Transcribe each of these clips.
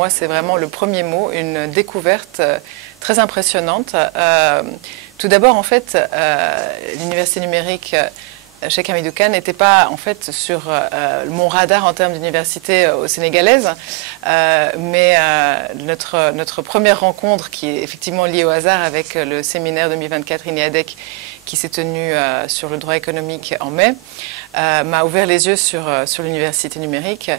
moi, c'est vraiment le premier mot, une découverte très impressionnante. Tout d'abord, en fait, l'université numérique Cheikh Hamidou Kane n'était pas en fait sur mon radar en termes d'université sénégalaise, mais notre première rencontre, qui est effectivement liée au hasard avec le séminaire 2024 INEADEC qui s'est tenu sur le droit économique en mai, m'a ouvert les yeux sur l'université numérique.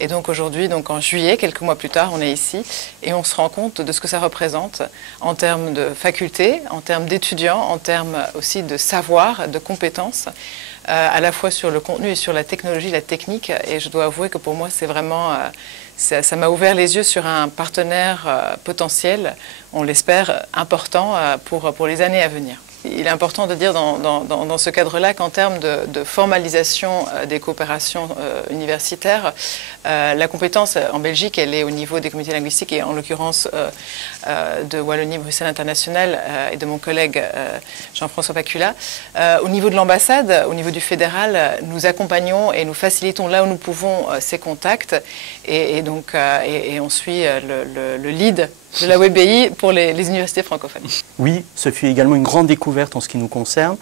Et donc aujourd'hui, donc en juillet, quelques mois plus tard, on est ici et on se rend compte de ce que ça représente en termes de faculté, en termes d'étudiants, en termes aussi de savoir, de compétences, à la fois sur le contenu et sur la technologie, la technique. Et je dois avouer que pour moi, c'est vraiment, ça m'a ouvert les yeux sur un partenaire potentiel, on l'espère, important pour les années à venir. Il est important de dire dans ce cadre-là qu'en termes de formalisation des coopérations universitaires, la compétence en Belgique, elle est au niveau des communautés linguistiques et en l'occurrence de Wallonie-Bruxelles International et de mon collègue Jean-François Pacula. Au niveau de l'ambassade, au niveau du fédéral, nous accompagnons et nous facilitons là où nous pouvons ces contacts et on suit le lead de la WebBI pour les universités francophones. Oui, ce fut également une grande découverte en ce qui nous concerne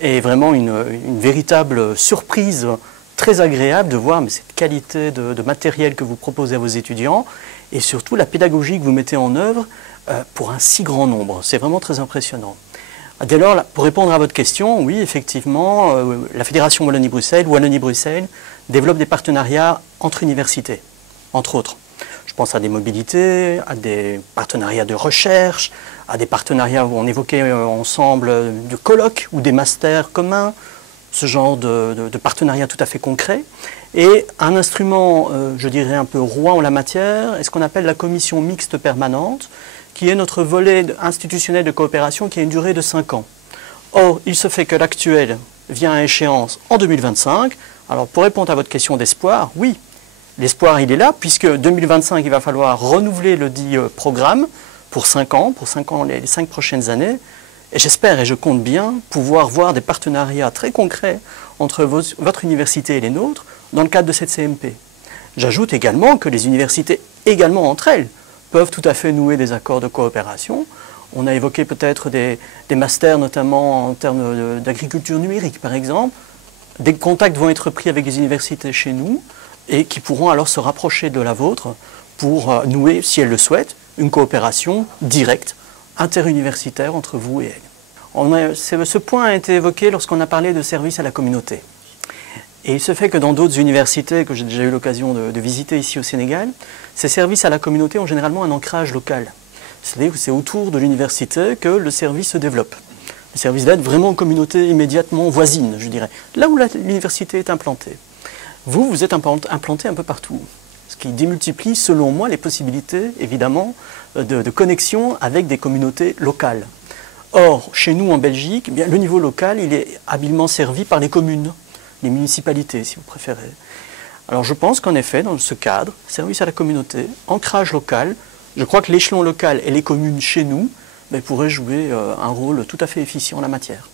et vraiment une véritable surprise très agréable de voir cette qualité de matériel que vous proposez à vos étudiants et surtout la pédagogie que vous mettez en œuvre pour un si grand nombre. C'est vraiment très impressionnant. Dès lors, pour répondre à votre question, oui, effectivement, la Fédération Wallonie-Bruxelles développe des partenariats entre universités, entre autres. Je pense à des mobilités, à des partenariats de recherche, à des partenariats où on évoquait ensemble de colloques ou des masters communs, ce genre de partenariat tout à fait concret. Et un instrument, je dirais, un peu roi en la matière est ce qu'on appelle la commission mixte permanente, qui est notre volet institutionnel de coopération qui a une durée de 5 ans. Or, il se fait que l'actuel vient à échéance en 2025. Alors, pour répondre à votre question d'espoir, oui, l'espoir, il est là, puisque 2025, il va falloir renouveler le dit programme pour 5 ans, les 5 prochaines années. Et j'espère et je compte bien pouvoir voir des partenariats très concrets entre votre université et les nôtres dans le cadre de cette CMP. J'ajoute également que les universités, également entre elles, peuvent tout à fait nouer des accords de coopération. On a évoqué peut-être des masters, notamment en termes d'agriculture numérique, par exemple. Des contacts vont être pris avec les universités chez nous, et qui pourront alors se rapprocher de la vôtre pour nouer, si elles le souhaitent, une coopération directe, interuniversitaire entre vous et elles. Ce point a été évoqué lorsqu'on a parlé de services à la communauté. Et il se fait que dans d'autres universités que j'ai déjà eu l'occasion de visiter ici au Sénégal, ces services à la communauté ont généralement un ancrage local. C'est-à-dire que c'est autour de l'université que le service se développe. Le service d'aide vraiment aux communautés immédiatement voisines, je dirais, là où l'université est implantée. Vous êtes implanté un peu partout, ce qui démultiplie, selon moi, les possibilités, évidemment, de connexion avec des communautés locales. Or, chez nous, en Belgique, eh bien, le niveau local, il est habilement servi par les communes, les municipalités, si vous préférez. Alors, je pense qu'en effet, dans ce cadre, service à la communauté, ancrage local, je crois que l'échelon local et les communes chez nous pourraient jouer un rôle tout à fait efficient en la matière.